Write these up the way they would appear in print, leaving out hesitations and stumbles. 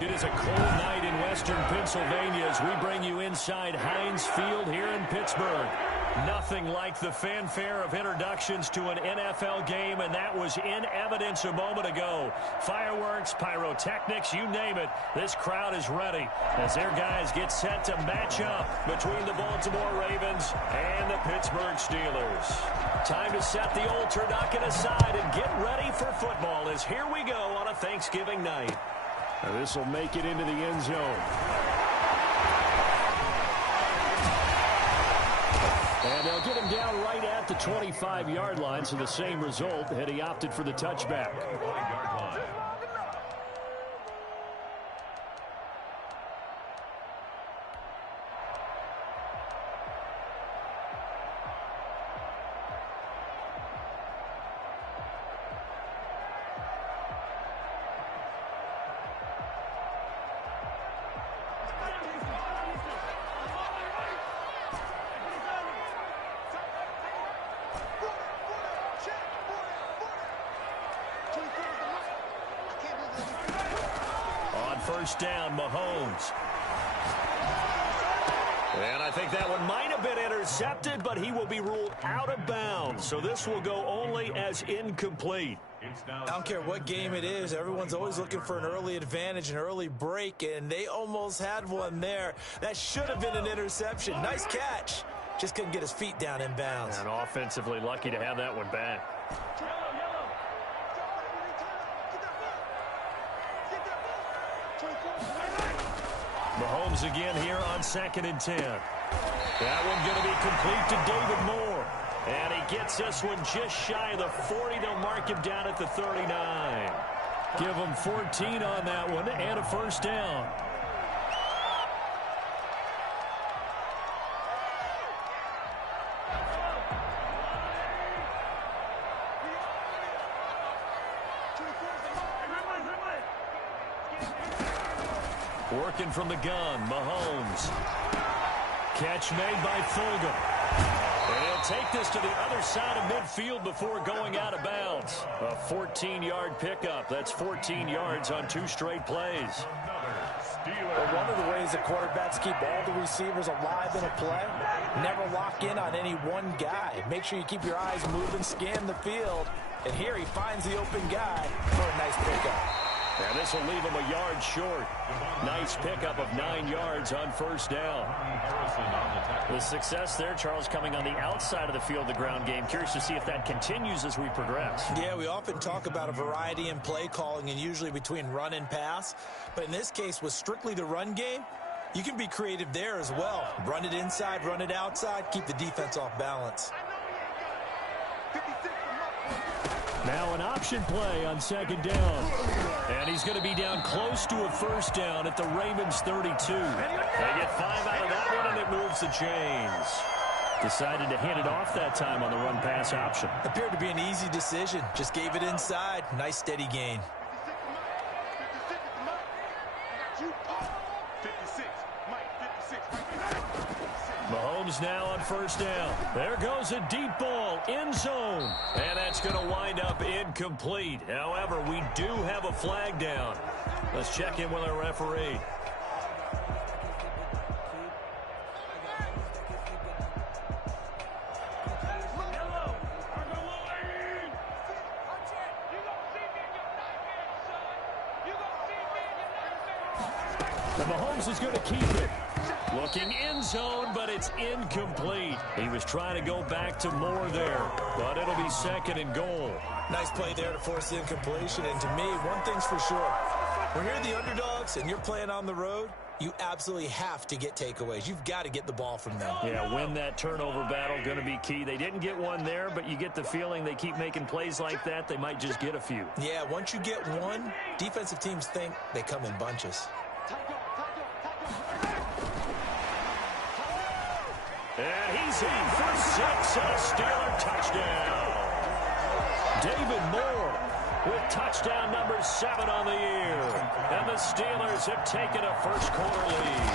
It is a cold night in western Pennsylvania as we bring you inside Heinz Field here in Pittsburgh. Nothing like the fanfare of introductions to an NFL game, and that was in evidence a moment ago. Fireworks, pyrotechnics, you name it. This crowd is ready as their guys get set to match up between the Baltimore Ravens and the Pittsburgh Steelers. Time to set the old turducken aside and get ready for football as here we go on a Thanksgiving night. Now this will make it into the end zone. And they'll get him down right at the 25-yard line, so the same result had he opted for the touchback. First down, Mahomes. And I think that one might have been intercepted, but he will be ruled out of bounds. So this will go only as incomplete. I don't care what game it is. Everyone's always looking for an early advantage, an early break, and they almost had one there. That should have been an interception. Nice catch. Just couldn't get his feet down in bounds. And offensively lucky to have that one back. Mahomes again here on 2nd and 10. That one going to be complete to David Moore. And he gets this one just shy of the 40. They'll mark him down at the 39. Give him 14 on that one and a first down. Working from the gun, Mahomes. Catch made by Fulgham. And he'll take this to the other side of midfield before going out of bounds. A 14-yard pickup. That's 14 yards on 2 straight plays. Well, one of the ways the quarterbacks keep all the receivers alive in a play, never lock in on any one guy. Make sure you keep your eyes moving, scan the field. And here he finds the open guy for a nice pickup. And this will leave him a yard short. Nice pickup of 9 yards on first down. The success there, Charles, coming on the outside of the field, the ground game. Curious to see if that continues as we progress. Yeah, we often talk about a variety in play calling and usually between run and pass. But in this case, with strictly the run game, you can be creative there as well. Run it inside, run it outside, keep the defense off balance. Now an option play on 2nd down. And he's going to be down close to a first down at the Ravens 32. They get 5 out of that one, and it moves the chains. Decided to hand it off that time on the run-pass option. Appeared to be an easy decision. Just gave it inside. Nice steady gain. Mahomes now on first down. There goes a deep ball, end zone. And that's going to wind up incomplete. However, we do have a flag down. Let's check in with our referee. And Mahomes is going to keep it. Looking end zone, but it's incomplete. He was trying to go back to Moore there, but it'll be 2nd and goal. Nice play there to force the incompletion. And to me, one thing's for sure. When you're the underdogs and you're playing on the road, you absolutely have to get takeaways. You've got to get the ball from them. Yeah, win that turnover battle, going to be key. They didn't get one there, but you get the feeling they keep making plays like that, they might just get a few. Yeah, once you get one, defensive teams think they come in bunches. And he's in for 6 and a Steeler touchdown. David Moore with touchdown number 7 on the year. And the Steelers have taken a first quarter lead.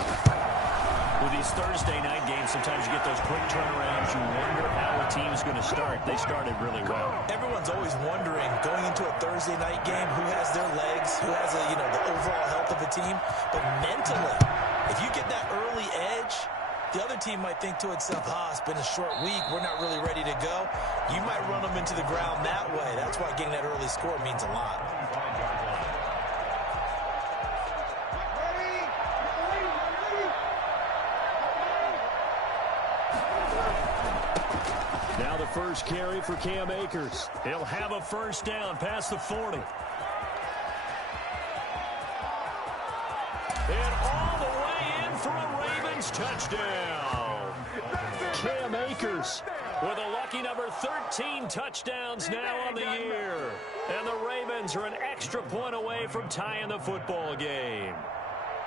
With these Thursday night games, sometimes you get those quick turnarounds. You wonder how a team's going to start. They started really well. Everyone's always wondering, going into a Thursday night game, who has their legs, who has the overall health of a team. But mentally, if you get that early edge, the other team might think to itself, it's been a short week, we're not really ready to go. You might run them into the ground that way. That's why getting that early score means a lot. Now the first carry for Cam Akers. He'll have a first down past the 40. And all the way in for a Ravens touchdown. Cam Akers with a lucky number 13 touchdowns now on the year. And the Ravens are an extra point away from tying the football game.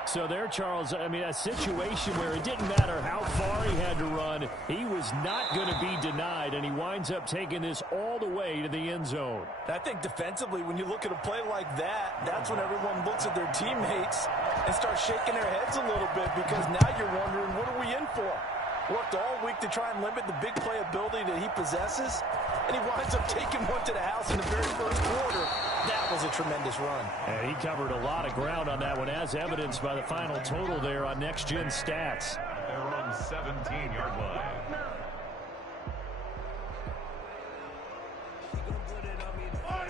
So there, Charles, I mean, a situation where it didn't matter how far he had to run, he was not going to be denied, and he winds up taking this all the way to the end zone. I think defensively, when you look at a play like that, that's when everyone looks at their teammates and starts shaking their heads a little bit, because now you're wondering, what are we in for? Worked all week to try and limit the big play ability that he possesses, and he winds up taking one to the house in the very first quarter. That was a tremendous run. And he covered a lot of ground on that one, as evidenced by the final total there on Next Gen Stats. They're on 17-yard line.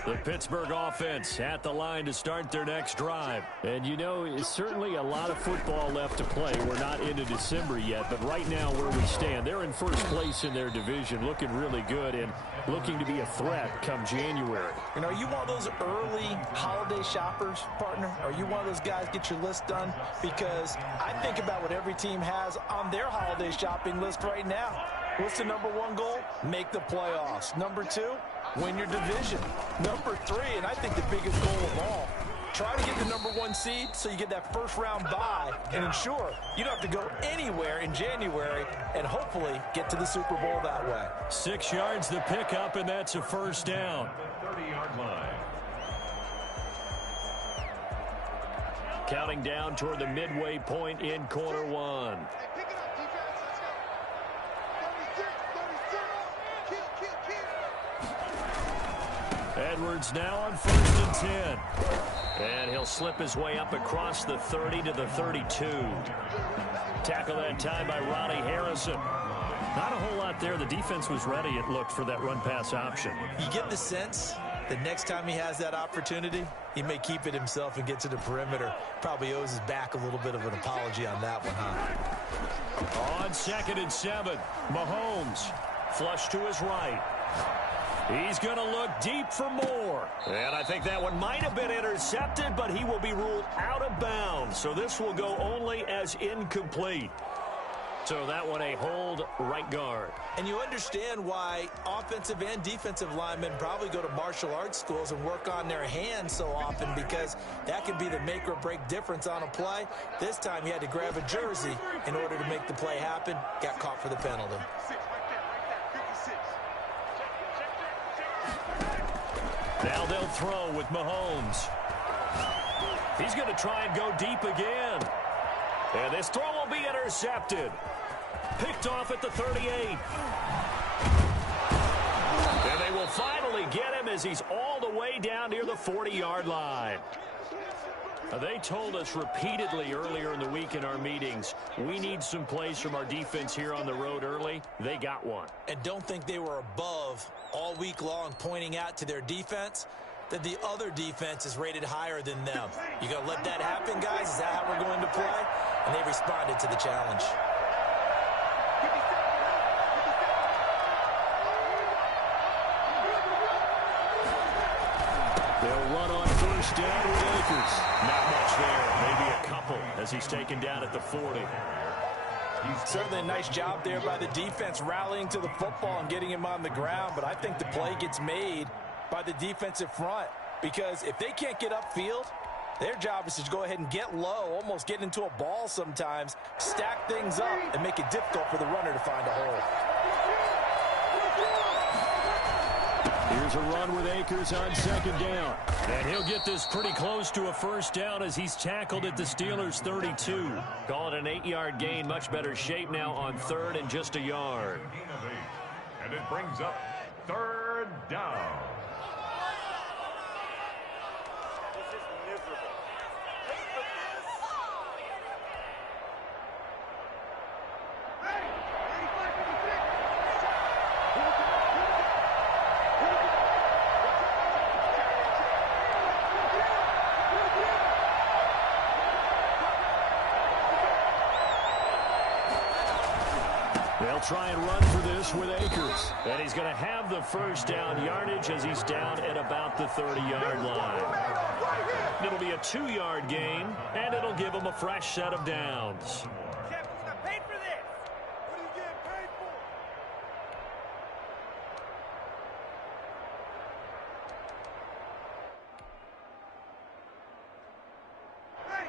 The Pittsburgh offense at the line to start their next drive. And, you know, it's certainly a lot of football left to play. We're not into December yet, but right now where we stand, they're in first place in their division, looking really good and looking to be a threat come January. And are you one of those early holiday shoppers, partner? Are you one of those guys get your list done? Because I think about what every team has on their holiday shopping list right now. What's the number one goal? Make the playoffs. Number two, win your division. Number three, and I think the biggest goal of all, try to get the number one seed so you get that first round bye and ensure you don't have to go anywhere in January and hopefully get to the Super Bowl that way. 6 yards the pickup, and that's a first down. 30-yard line. Counting down toward the midway point in quarter one. Edwards now on 1st and 10. And he'll slip his way up across the 30 to the 32. Tackle that time by Ronnie Harrison. Not a whole lot there. The defense was ready, it looked, for that run-pass option. You get the sense that next time he has that opportunity, he may keep it himself and get to the perimeter. Probably owes his back a little bit of an apology on that one, huh? On 2nd and 7, Mahomes flush to his right. He's going to look deep for more. And I think that one might have been intercepted, but he will be ruled out of bounds. So this will go only as incomplete. So that one a hold right guard. And you understand why offensive and defensive linemen probably go to martial arts schools and work on their hands so often, because that can be the make or break difference on a play. This time he had to grab a jersey in order to make the play happen. Got caught for the penalty. Now they'll throw with Mahomes. He's going to try and go deep again. And this throw will be intercepted. Picked off at the 38. And they will finally get him as he's all the way down near the 40-yard line. They told us repeatedly earlier in the week in our meetings, we need some plays from our defense here on the road early. They got one. And don't think they were above all week long pointing out to their defense that the other defense is rated higher than them. You going to let that happen, guys? Is that how we're going to play? And they responded to the challenge. They'll run on 1st down with Akers. Not much there. Maybe a couple as he's taken down at the 40. Certainly a nice job there by the defense rallying to the football and getting him on the ground. But I think the play gets made by the defensive front, because if they can't get upfield, their job is to go ahead and get low, almost get into a ball sometimes, stack things up, and make it difficult for the runner to find a hole. Here's a run with Akers on second down. And he'll get this pretty close to a first down as he's tackled at the Steelers' 32. Call it an 8-yard gain. Much better shape now on third and just a yard. And it brings up third down. This is miserable. Hate for this. They'll try and run for this with Akers. And he's going to have the first down yardage as he's down at about the 30-yard line. It'll be a 2-yard gain, and it'll give him a fresh set of downs. Paid for this. What are you getting paid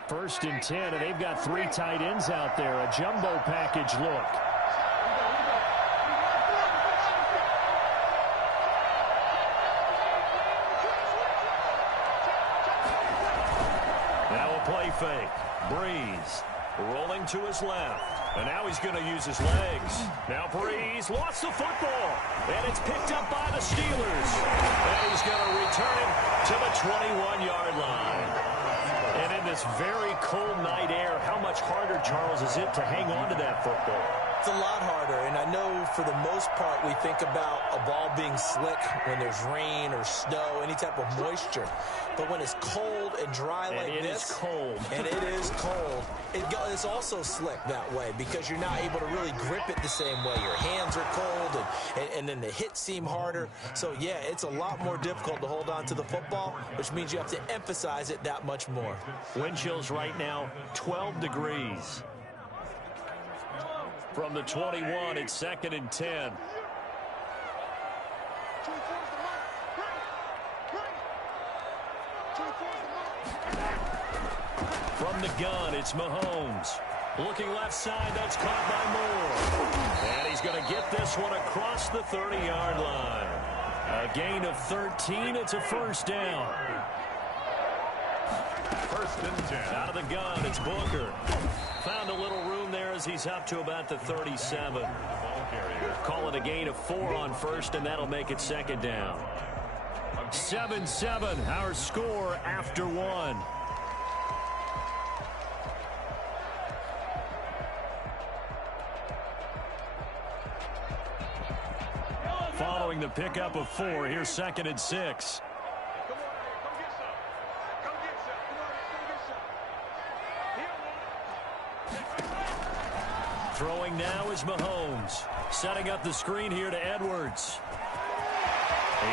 for? First and 10, and they've got 3 tight ends out there. A jumbo package look. Play fake. Breeze rolling to his left. And now he's going to use his legs. Now Breeze lost the football. And it's picked up by the Steelers. And he's going to return it to the 21-yard line. And in this very cold night air, how much harder, Charles, is it to hang on to that football? It's a lot harder, and I know for the most part we think about a ball being slick when there's rain or snow, any type of moisture. But when it's cold and dry like this, and it is cold, and it is cold, it's also slick that way because you're not able to really grip it the same way. Your hands are cold, and then the hits seem harder. So, yeah, it's a lot more difficult to hold on to the football, which means you have to emphasize it that much more. Wind chills right now, 12 degrees. From the 21, it's 2nd and 10. From the gun, it's Mahomes. Looking left side, that's caught by Moore. And he's going to get this one across the 30-yard line. A gain of 13, it's a first down. First and 10. Out of the gun, it's Booker. Found a little room there as he's up to about the 37. Call it a gain of 4 on first, and that'll make it second down. 7-7, our score after 1. Following the pickup of 4, here's 2nd and 6. Throwing now is Mahomes. Setting up the screen here to Edwards.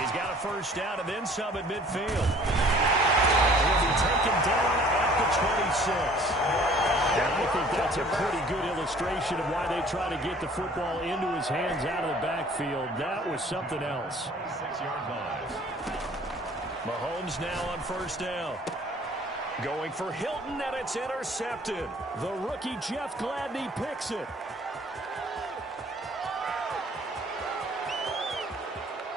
He's got a first down and then some at midfield. He'll be taken down at the 26. And I think that's a pretty good illustration of why they try to get the football into his hands out of the backfield. That was something else. 6-yard line. Mahomes now on first down. Going for Hilton, and it's intercepted. The rookie Jeff Gladney picks it.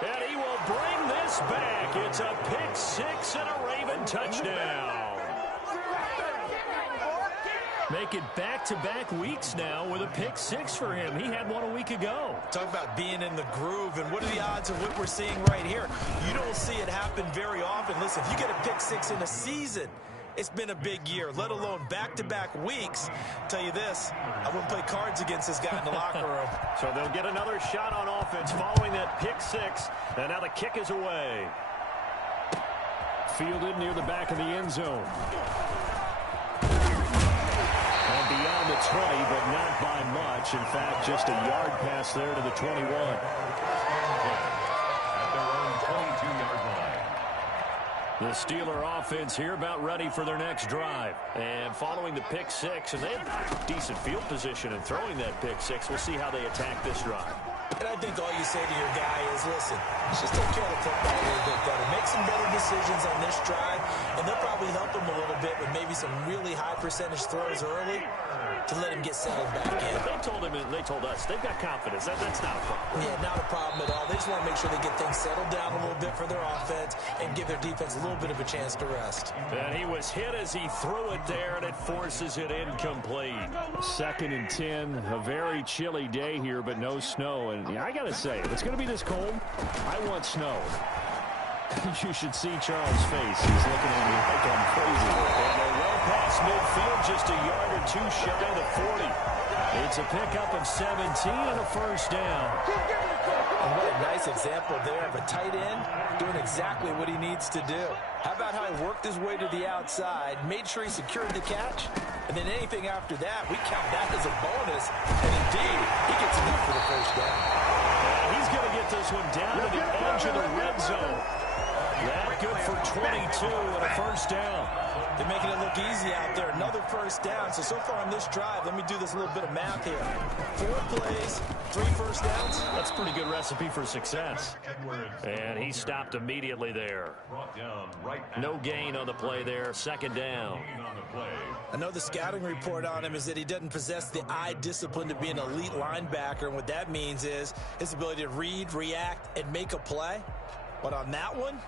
And he will bring this back. It's a pick 6 and a Raven touchdown. Make it back-to-back weeks now with a pick 6 for him. He had one a week ago. Talk about being in the groove, and what are the odds of what we're seeing right here? You don't see it happen very often. Listen, if you get a pick 6 in a season, it's been a big year, let alone back-to-back weeks. I'll tell you this, I wouldn't play cards against this guy in the locker room. So they'll get another shot on offense following that pick 6, and now the kick is away. Fielded near the back of the end zone. And beyond the 20, but not by much. In fact, just a yard pass there to the 21. At their own 22-yard line. The Steeler offense here about ready for their next drive. And following the pick 6, and they have decent field position in throwing that pick 6. We'll see how they attack this drive. And I think all you say to your guy is, listen, let's just take care of the football a little bit better. Make some better decisions on this drive, and they'll probably help him a little bit with maybe some really high percentage throws early to let him get settled back in. They told us they've got confidence. That's not a problem. Yeah, not a problem at all. They just want to make sure they get things settled down a little bit for their offense and give their defense a little bit of a chance to rest. And he was hit as he threw it there, and it forces it incomplete. 2nd and 10, a very chilly day here, but no snow. And I got to say, if it's going to be this cold, I want snow. You should see Charles' face. He's looking at me like I'm crazy. And they're well past midfield, just a yard or two shy of the 40. It's a pickup of 17 and a first down. And what a nice example there of a tight end doing exactly what he needs to do. How about how he worked his way to the outside, made sure he secured the catch, and then anything after that, we count that as a bonus. And indeed, he gets enough for the first down. He's going to get this one down to the edge of the red zone. That good for 22 and a first down. They're making it look easy out there. Another first down. So far on this drive, let me do this little bit of math here. 4 plays, 3 first downs. That's a pretty good recipe for success. And he stopped immediately there. No gain on the play there. 2nd down. I know the scouting report on him is that he doesn't possess the eye discipline to be an elite linebacker. And what that means is his ability to read, react, and make a play. But on that one,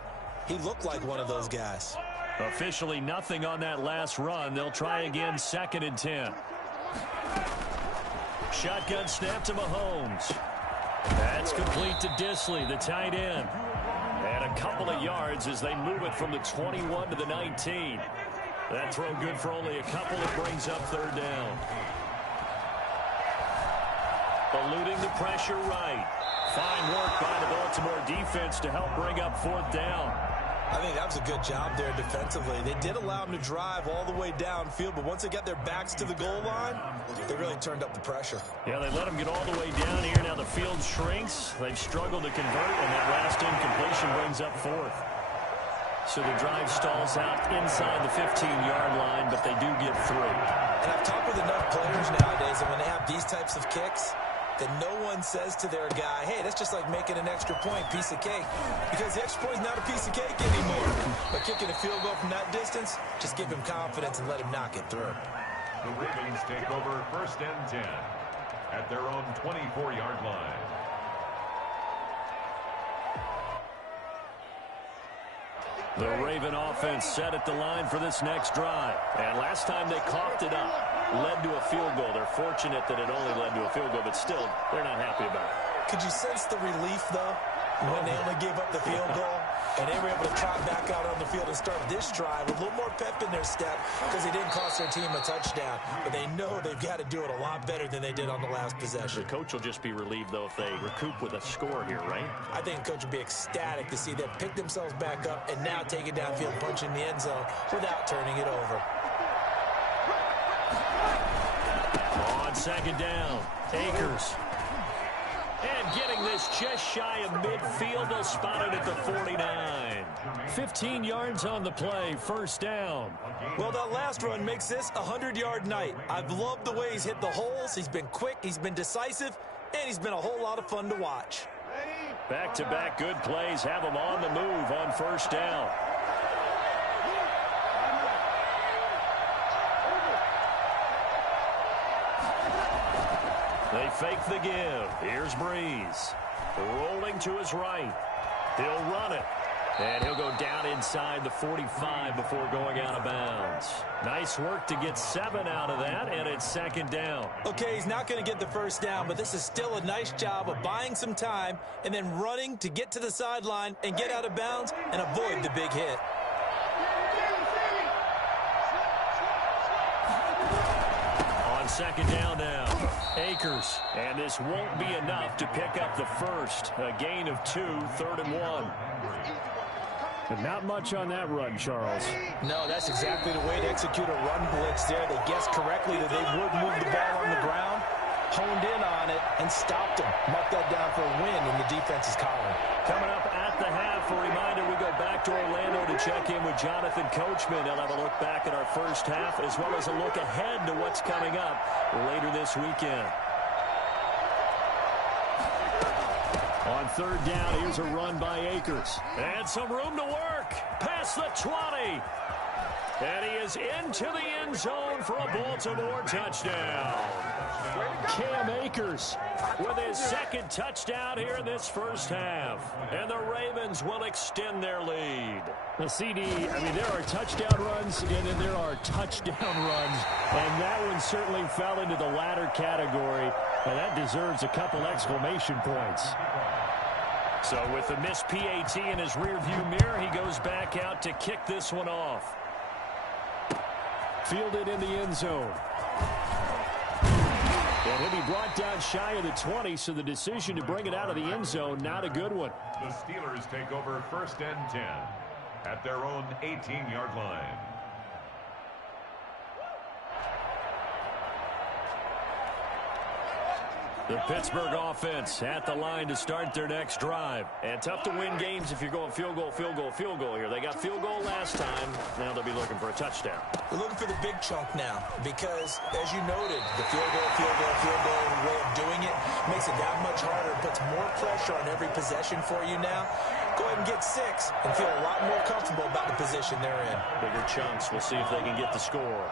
he looked like one of those guys. Officially nothing on that last run. They'll try again, 2nd and 10. Shotgun snap to Mahomes. That's complete to Disley, the tight end. And a couple of yards as they move it from the 21 to the 19. That throw good for only a couple. It brings up 3rd down. Eluding the pressure right. Fine work by the Baltimore defense to help bring up 4th down. I think that was a good job there defensively. They did allow him to drive all the way downfield, but once they got their backs to the goal line, they really turned up the pressure. Yeah, they let him get all the way down here. Now the field shrinks. They've struggled to convert, and that last incompletion brings up 4th. So the drive stalls out inside the 15-yard line, but they do get through. And I've talked with enough players nowadays, and when they have these types of kicks, that no one says to their guy, hey, that's just like making an extra point, piece of cake. Because the extra point is not a piece of cake anymore. But kicking a field goal from that distance, just give him confidence and let him knock it through. The Ravens take over 1st and 10 at their own 24-yard line. The Raven offense set at the line for this next drive. And last time they coughed it up, led to a field goal. They're fortunate that it only led to a field goal, but still, they're not happy about it. Could you sense the relief, though, when they only gave up the field goal? And they were able to trot back out on the field and start this drive with a little more pep in their step because they didn't cost their team a touchdown. But they know they've got to do it a lot better than they did on the last possession. The coach will just be relieved, though, if they recoup with a score here, right? I think the coach will be ecstatic to see them pick themselves back up and now take it downfield, punch in the end zone without turning it over. On 2nd down, Akers. And getting this just shy of midfield, they'll spot it at the 49. 15 yards on the play, 1st down. Well, that last run makes this a 100-yard night. I've loved the way he's hit the holes. He's been quick, he's been decisive, and he's been a whole lot of fun to watch. Back-to-back good plays have him on the move on 1st down. They fake the give. Here's Breeze. Rolling to his right. He'll run it. And he'll go down inside the 45 before going out of bounds. Nice work to get 7 out of that, and it's 2nd down. Okay, he's not going to get the first down, but this is still a nice job of buying some time and then running to get to the sideline and get out of bounds and avoid the big hit. On 2nd down now, Akers. And this won't be enough to pick up the first. A gain of 2, 3rd and 1. But not much on that run, Charles. No, that's exactly the way to execute a run blitz there. They guessed correctly that they would move the ball on the ground, honed in on it, and stopped them. Mark that down for a win in the defense's column. Coming up at the half, a reminder, we go back to Orlando to check in with Jonathan Coachman. He'll have a look back at our first half, as well as a look ahead to what's coming up later this weekend. On third down, here's a run by Akers. And some room to work. Past the 20. And he is into the end zone for a Baltimore touchdown. Cam Akers with his second touchdown here in this first half. And the Ravens will extend their lead. The CD, I mean, there are touchdown runs and then there are touchdown runs. And that one certainly fell into the latter category. And that deserves a couple exclamation points. So with the missed PAT in his rearview mirror, he goes back out to kick this one off. Fielded in the end zone. And he'll be brought down shy of the 20, so the decision to bring it out of the end zone, not a good one. The Steelers take over first and 10 at their own 18-yard line. The Pittsburgh offense at the line to start their next drive. And tough to win games if you're going field goal, field goal, field goal here. They got field goal last time. Now they'll be looking for a touchdown. They're looking for the big chunk now because, as you noted, the field goal way of doing it makes it that much harder. It puts more pressure on every possession for you now. Go ahead and get 6 and feel a lot more comfortable about the position they're in. Bigger chunks. We'll see if they can get the score.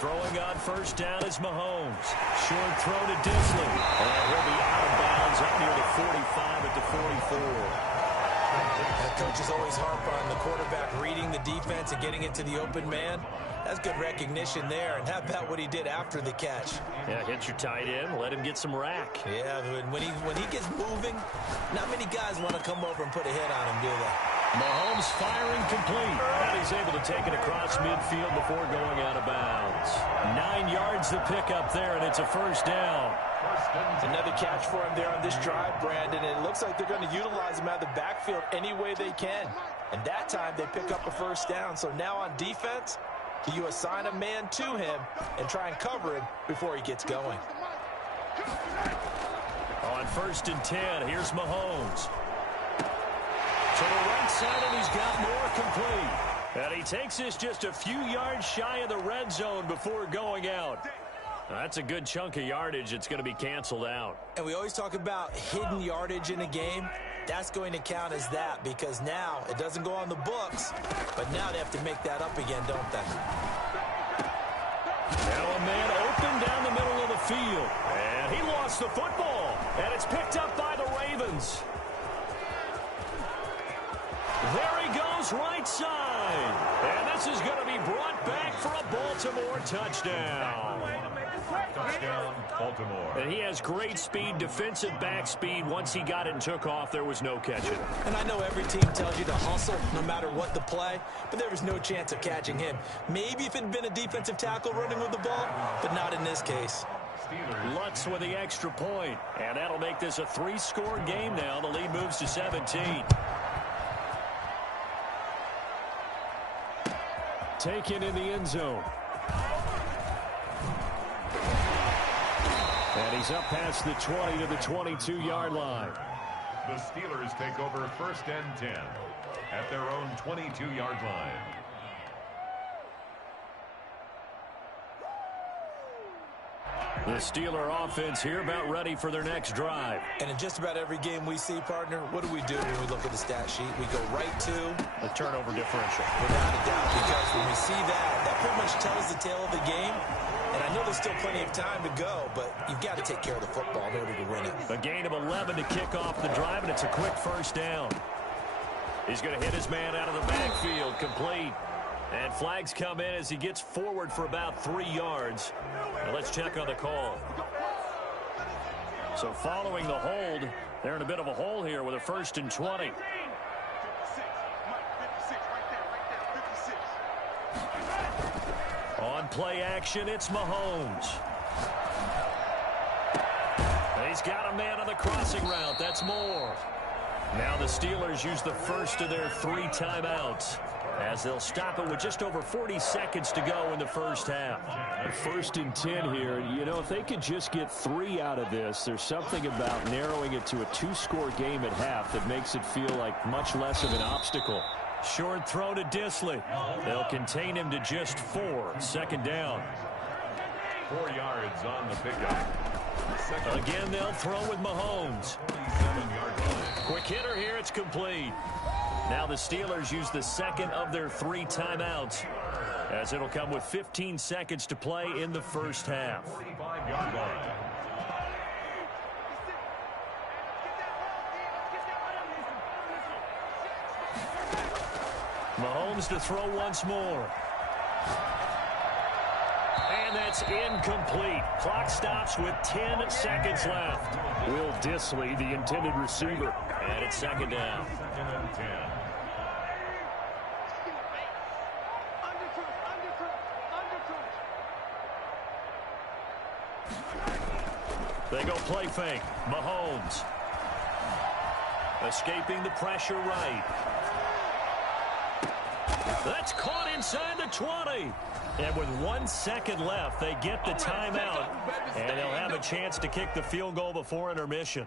Throwing on first down is Mahomes. Short throw to Disley. And he'll be out of bounds up near the 45 at the 44. The coaches always harp on the quarterback reading the defense and getting it to the open man. That's good recognition there. And how about what he did after the catch? Yeah, hit your tight end. Let him get some rack. Yeah, when he gets moving, not many guys want to come over and put a hit on him, do they? Mahomes firing complete. And he's able to take it across midfield before going out of bounds. 9 yards to pick up there, and it's a first down. Another catch for him there on this drive, Brandon. And it looks like they're going to utilize him out of the backfield any way they can. And that time they pick up a first down. So now on defense, you assign a man to him and try and cover him before he gets going. On first and 10, here's Mahomes. To the right side, and he's got more complete. And he takes this just a few yards shy of the red zone before going out. That's a good chunk of yardage. It's going to be canceled out. And we always talk about hidden yardage in a game. That's going to count as that because now it doesn't go on the books, but now they have to make that up again, don't they? Now a man open down the middle of the field. And he lost the football. And it's picked up by the Ravens. There he goes, right side. And this is going to be brought back for a Baltimore touchdown. Touchdown, Baltimore. And he has great speed, defensive back speed. Once he got it and took off, there was no catching. And I know every team tells you to hustle no matter what the play, but there was no chance of catching him. Maybe if it had been a defensive tackle running with the ball, but not in this case. Lutz with the extra point. And that'll make this a 3-score game now. The lead moves to 17. Taken in the end zone. And he's up past the 20 to the 22-yard line. The Steelers take over first and 10 at their own 22-yard line. The Steeler offense here about ready for their next drive. And in just about every game we see, partner, what do we do when we look at the stat sheet? We go right to the turnover differential. Without a doubt, because when we see that pretty much tells the tale of the game. And I know there's still plenty of time to go, but you've got to take care of the football in order to win it. A gain of 11 to kick off the drive, and it's a quick first down. He's going to hit his man out of the backfield, complete. And flags come in as he gets forward for about 3 yards. Now let's check on the call. So following the hold, they're in a bit of a hole here with a first and 20. On play action, it's Mahomes. He's got a man on the crossing route. That's Moore. Now the Steelers use the first of their 3 timeouts as they'll stop it with just over 40 seconds to go in the first half. First and 10 here. You know, if they could just get 3 out of this, there's something about narrowing it to a 2-score game at half that makes it feel like much less of an obstacle. Short throw to Disley. They'll contain him to just 4. Second down. 4 yards on the pickup. Again, they'll throw with Mahomes. 27-yard line. Quick hitter here. It's complete. Now the Steelers use the second of their 3 timeouts, as it'll come with 15 seconds to play in the first half. 45-yard line. Mahomes to throw once more. And that's incomplete. Clock stops with 10 seconds left. Will Dissly, the intended receiver. And it's second down. 2nd and 10. They go play fake. Mahomes. Escaping the pressure right. That's caught inside the 20. And with 1 second left, they get the timeout. And they'll have a chance to kick the field goal before intermission.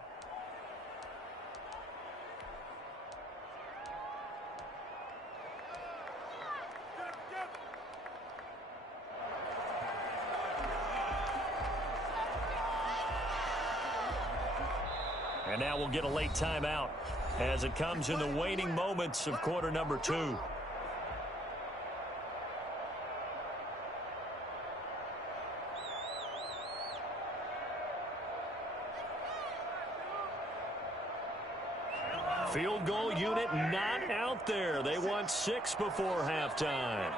And now we'll get a late timeout as it comes in the waning moments of quarter number 2. Field goal unit not out there. They want 6 before halftime.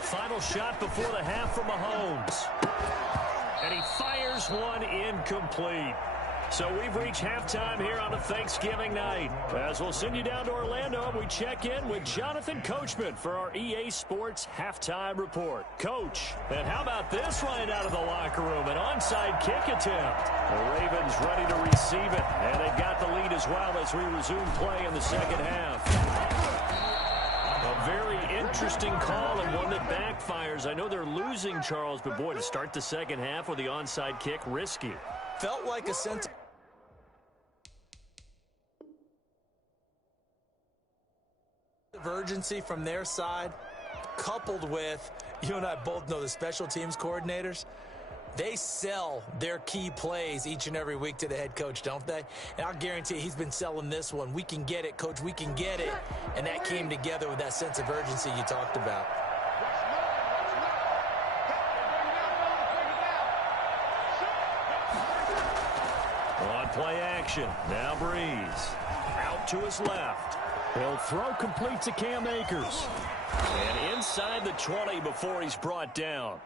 Final shot before the half from Mahomes. And he fires one incomplete. So we've reached halftime here on a Thanksgiving night. As we'll send you down to Orlando, we check in with Jonathan Coachman for our EA Sports Halftime Report. Coach, and how about this right out of the locker room? An onside kick attempt. The Ravens ready to receive it, and they've got the lead as well as we resume play in the second half. A very interesting call and one that backfires. I know they're losing, Charles, but boy, to start the second half with the onside kick, risky. Felt like a sense of urgency from their side, coupled with, you and I both know the special teams coordinators, they sell their key plays each and every week to the head coach, don't they? And I'll guarantee you he's been selling this one. We can get it, coach, we can get it. And that came together with that sense of urgency you talked about. On play action, now Breeze. Out to his left. He'll throw complete to Cam Akers. And inside the 20 before he's brought down.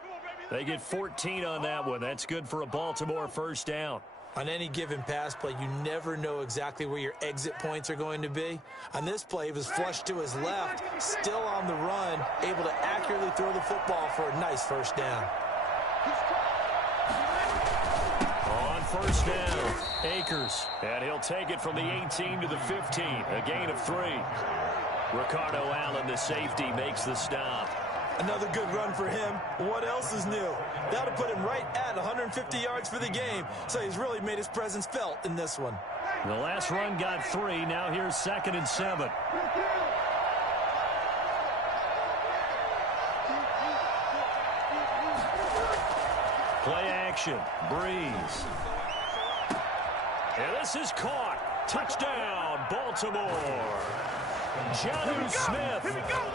They get 14 on that one. That's good for a Baltimore first down. On any given pass play, you never know exactly where your exit points are going to be. On this play, he was flushed to his left, still on the run, able to accurately throw the football for a nice first down. On first down, Akers. And he'll take it from the 18 to the 15, a gain of 3. Ricardo Allen, the safety, makes the stop. Another good run for him. What else is new? That'll put him right at 150 yards for the game, so he's really made his presence felt in this one. The last run got 3. Now here's 2nd and 7. Play action. Breeze. And this is caught. Touchdown, Baltimore. Jonnu Smith,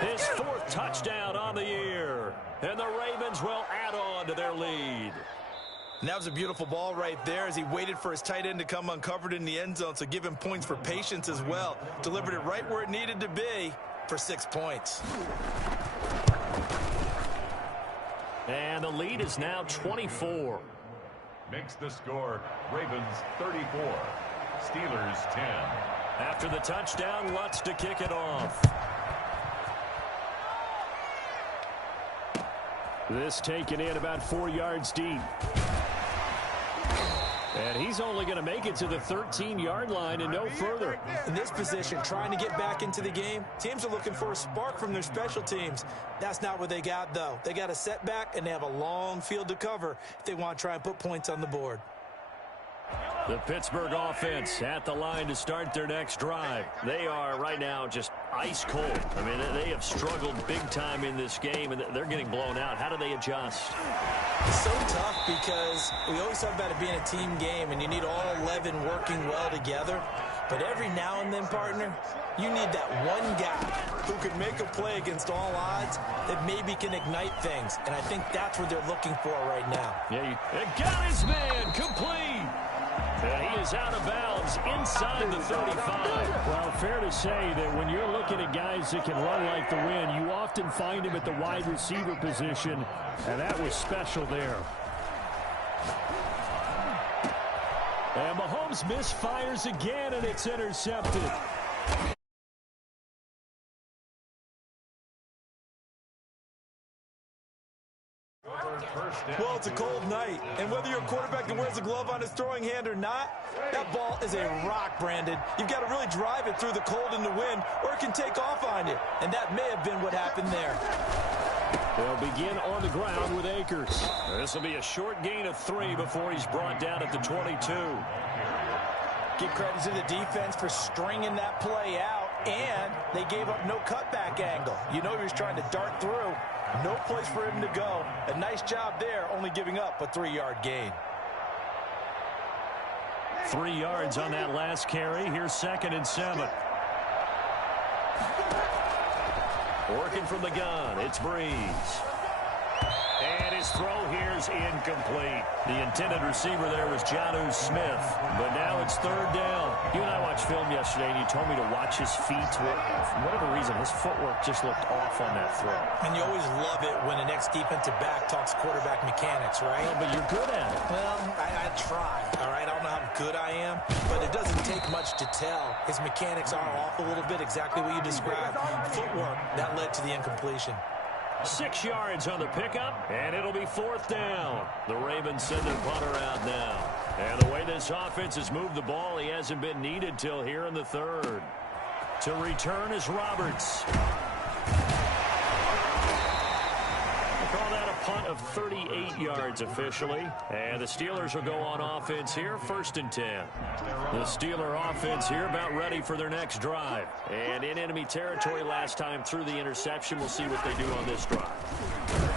his 4th touchdown on the year. And the Ravens will add on to their lead. And that was a beautiful ball right there as he waited for his tight end to come uncovered in the end zone, so give him points for patience as well. Delivered it right where it needed to be for 6 points. And the lead is now 24. Makes the score Ravens 34, Steelers 10. After the touchdown, Lutz to kick it off. This taken in about 4 yards deep. And he's only going to make it to the 13-yard line and no further. In this position, trying to get back into the game, teams are looking for a spark from their special teams. That's not what they got, though. They got a setback, and they have a long field to cover if they want to try and put points on the board. The Pittsburgh offense at the line to start their next drive. They are right now just ice cold. I mean, they have struggled big time in this game, and they're getting blown out. How do they adjust? It's so tough because we always talk about it being a team game, and you need all 11 working well together. But every now and then, partner, you need that one guy who can make a play against all odds that maybe can ignite things. And I think that's what they're looking for right now. Yeah, he got his man complete. And he is out of bounds inside the 35. Well, fair to say that when you're looking at guys that can run like the wind, you often find him at the wide receiver position, and that was special there. And Mahomes misfires again, and it's intercepted. Well, it's a cold night, and whether you're a quarterback that wears a glove on his throwing hand or not, that ball is a rock, Brandon. You've got to really drive it through the cold and the wind, or it can take off on you, and that may have been what happened there. They'll begin on the ground with Akers. This will be a short gain of 3 before he's brought down at the 22. Give credit to the defense for stringing that play out, and they gave up no cutback angle. You know he was trying to dart through. No place for him to go. A nice job there, only giving up a 3-yard gain. 3 yards on that last carry. Here's 2nd and 7. Working from the gun, it's Breeze. And his throw here is incomplete. The intended receiver there was Jonnu Smith. But now it's 3rd down. You and I watched film yesterday, and you told me to watch his feet. For whatever reason, his footwork just looked off on that throw. And you always love it when an ex-defensive back talks quarterback mechanics, right? Well, but you're good at it. Well, I try, all right? I don't know how good I am, but it doesn't take much to tell. His mechanics are off a little bit, exactly what you described. Footwork, that led to the incompletion. 6 yards on the pickup, and it'll be 4th down. The Ravens send their punter out now. And the way this offense has moved the ball, he hasn't been needed till here in the 3rd. To return is Roberts. We'll call that a punt of 38 yards officially. And the Steelers will go on offense here, 1st and 10. The Steeler offense here about ready for their next drive. And in enemy territory last time through the interception. We'll see what they do on this drive.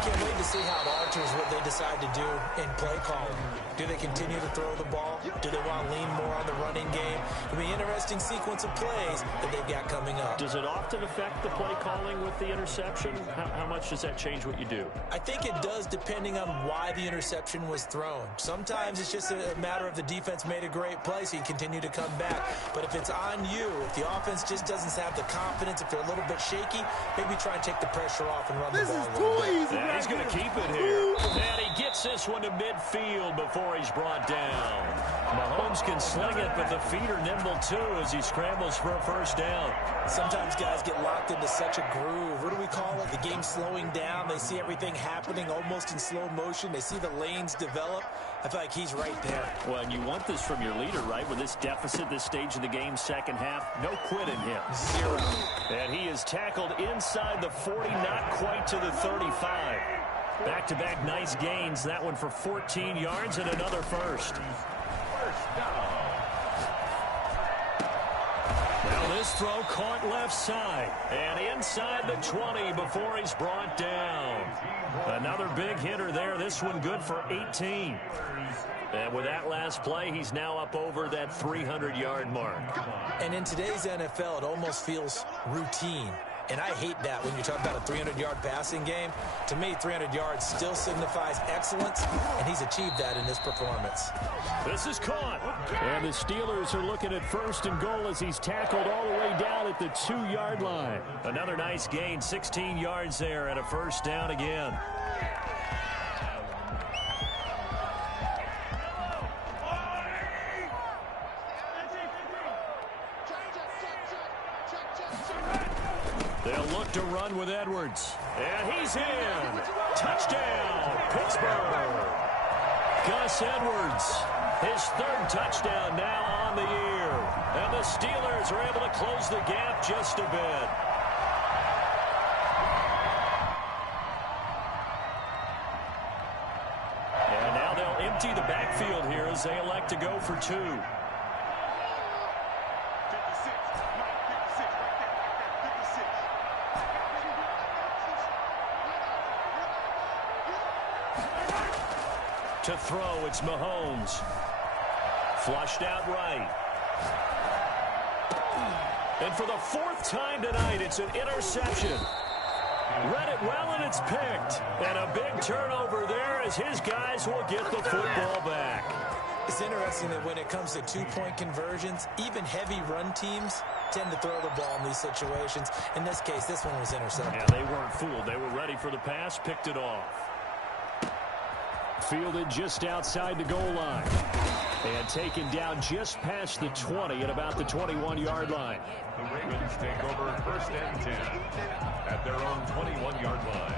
Can't wait to see how it alters what they decide to do in play calling. Do they continue to throw the ball? Do they want to lean more on the running game? It'll be an interesting sequence of plays that they've got coming up. Does it often affect the play calling with the interception? How much does that change what you do? I think it does depending on why the interception was thrown. Sometimes it's just a matter of the defense made a great play, so you continue to come back. But if it's on you, if the offense just doesn't have the confidence, if they're a little bit shaky, maybe try and take the pressure off and run the ball a little bit. And he's going to keep it here. And he gets this one to midfield before he's brought down. Mahomes can sling it, but the feet are nimble too as he scrambles for a 1st down. Sometimes guys get locked into such a groove. What do we call it? The game slowing down. They see everything happening almost in slow motion. They see the lanes develop. I feel like he's right there. Well, and you want this from your leader, right? With this deficit, this stage of the game, 2nd half, no quit in him. 0. And he is tackled inside the 40, not quite to the 35. Back-to-back nice gains. That one for 14 yards and another 1st. Now this throw caught left side. And inside the 20 before he's brought down. Another big hitter there. This one good for 18. And with that last play, he's now up over that 300-yard mark. And in today's NFL, it almost feels routine. And I hate that when you talk about a 300-yard passing game. To me, 300 yards still signifies excellence, and he's achieved that in this performance. This is caught. And the Steelers are looking at 1st and goal as he's tackled all the way down at the 2-yard line. Another nice gain, 16 yards there, and a 1st down again. They'll look to run with Edwards. And he's in. Touchdown, Pittsburgh. Gus Edwards, his 3rd touchdown now on the year. And the Steelers are able to close the gap just a bit. And now they'll empty the backfield here as they elect to go for 2. To throw, it's Mahomes. Flushed out right. And for the 4th time tonight, it's an interception. Read it well, and it's picked. And a big turnover there as his guys will get the football back. It's interesting that when it comes to two-point conversions, even heavy run teams tend to throw the ball in these situations. In this case, this one was intercepted. Yeah, they weren't fooled. They were ready for the pass, picked it off. Fielded just outside the goal line. And taken down just past the 20 at about the 21-yard line. The Ravens take over 1st and 10 at their own 21-yard line.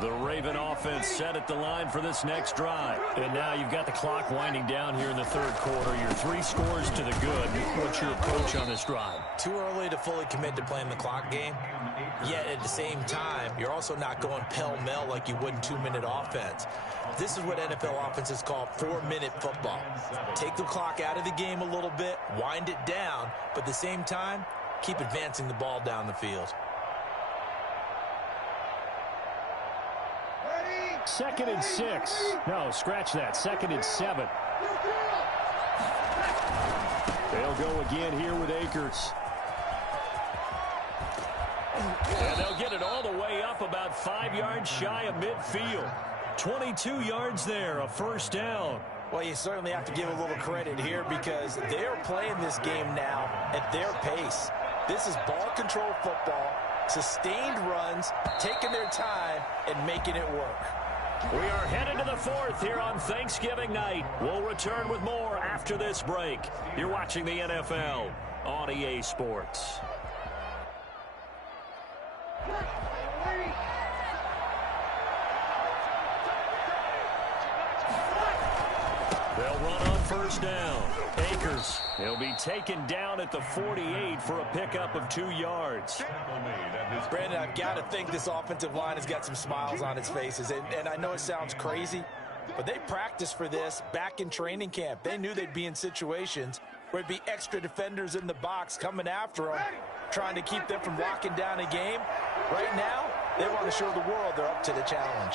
The Raven offense set at the line for this next drive. And now you've got the clock winding down here in the 3rd quarter. You're 3 scores to the good. What's your approach on this drive? Too early to fully commit to playing the clock game. Yet at the same time, you're also not going pell-mell like you would in 2-minute offense. This is what NFL offenses call 4-minute football. Take the clock out of the game a little bit, wind it down, but at the same time, keep advancing the ball down the field. 2nd and 6. No, scratch that. 2nd and 7. They'll go again here with Akers. And they'll get it all the way up about 5 yards shy of midfield. 22 yards there, a 1st down. Well, you certainly have to give a little credit here because they're playing this game now at their pace. This is ball control football, sustained runs, taking their time, and making it work. We are headed to the 4th here on Thanksgiving night. We'll return with more after this break. You're watching the NFL on EA Sports. They'll run on 1st down. Akers, he'll be taken down at the 48 for a pickup of 2 yards. Brandon, I've got to think this offensive line has got some smiles on its faces. And I know it sounds crazy, but they practiced for this back in training camp. They knew they'd be in situations where it'd be extra defenders in the box coming after them, trying to keep them from locking down a game. Right now, they want to show the world they're up to the challenge.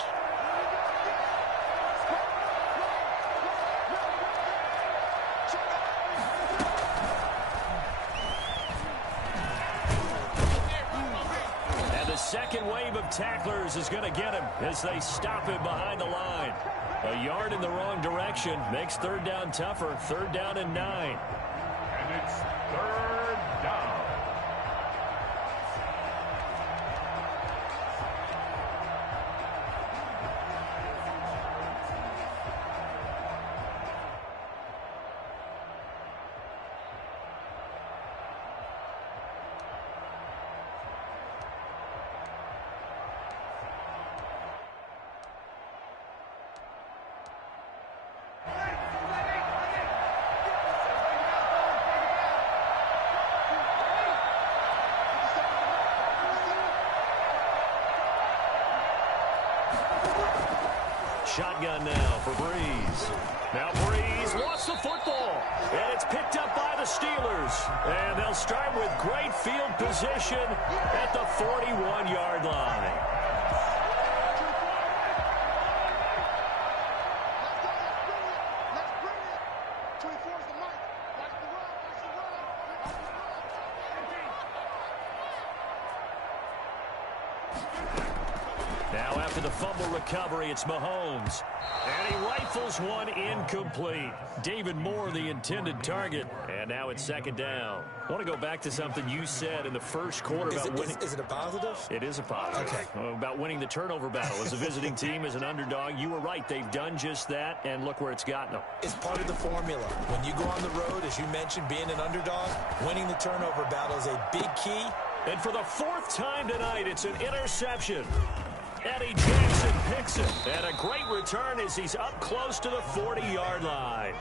Second wave of tacklers is going to get him as they stop him behind the line. A yard in the wrong direction makes 3rd down tougher. 3rd down and 9. And it's 3rd down. Shotgun now for Breeze. Now Breeze lost the football, and it's picked up by the Steelers. And they'll start with great field position at the 41-yard line. Now after the fumble recovery, it's Mahomes. And he rifles one incomplete. David Moore, the intended target. And now it's 2nd down. I want to go back to something you said in the 1st quarter about winning. Is it a positive? It is a positive. Okay. About winning the turnover battle. As a visiting team, as an underdog, you were right. They've done just that, and look where it's gotten them. It's part of the formula. When you go on the road, as you mentioned, being an underdog, winning the turnover battle is a big key. And for the 4th time tonight, it's an interception. Eddie Jackson picks it. And a great return as he's up close to the 40-yard line.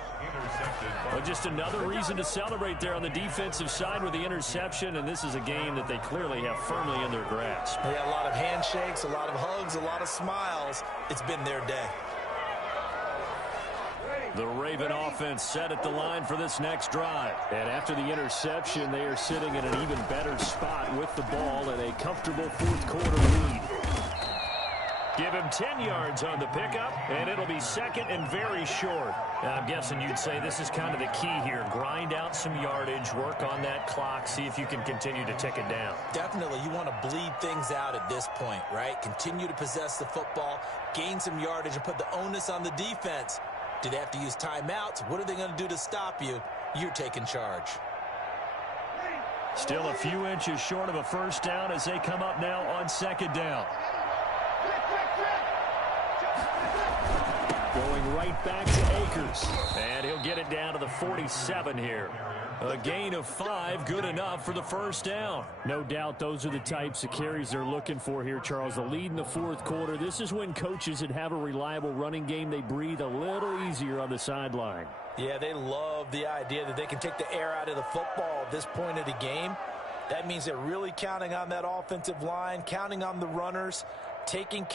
Well, just another reason to celebrate there on the defensive side with the interception, and this is a game that they clearly have firmly in their grasp. Yeah, a lot of handshakes, a lot of hugs, a lot of smiles. It's been their day. The Raven offense set at the line for this next drive. And after the interception, they are sitting in an even better spot with the ball and a comfortable fourth-quarter lead. Give him 10 yards on the pickup, and it'll be second and very short. Now, I'm guessing you'd say this is kind of the key here. Grind out some yardage, work on that clock, see if you can continue to tick it down. Definitely, you want to bleed things out at this point, right? Continue to possess the football, gain some yardage, and put the onus on the defense. Do they have to use timeouts? What are they going to do to stop you? You're taking charge. Still a few inches short of a first down as they come up now on second down. Going right back to Akers. And he'll get it down to the 47 here. A gain of 5, good enough for the first down. No doubt those are the types of carries they're looking for here, Charles. The lead in the fourth quarter. This is when coaches that have a reliable running game, they breathe a little easier on the sideline. Yeah, they love the idea that they can take the air out of the football at this point of the game. That means they're really counting on that offensive line, counting on the runners, taking care